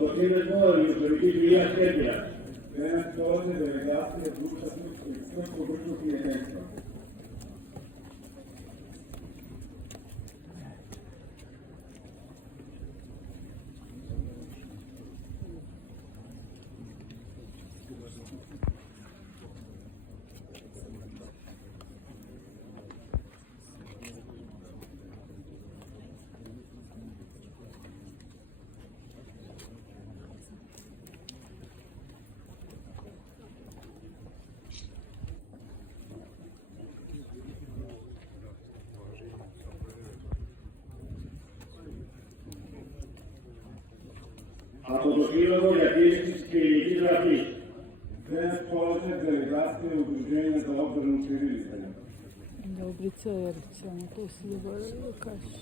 Мотосύνδεσμο Ελληνική Φιλία Σκέπια. Ένα τότε делегация Бурсаско Бурсаско единство. Από το Σύλλογο Διατήρησης και Υλικής Γραφής. Днес полетна делегация от Движение за обрана цивилизация. Добре, цариця, то си да кажеш.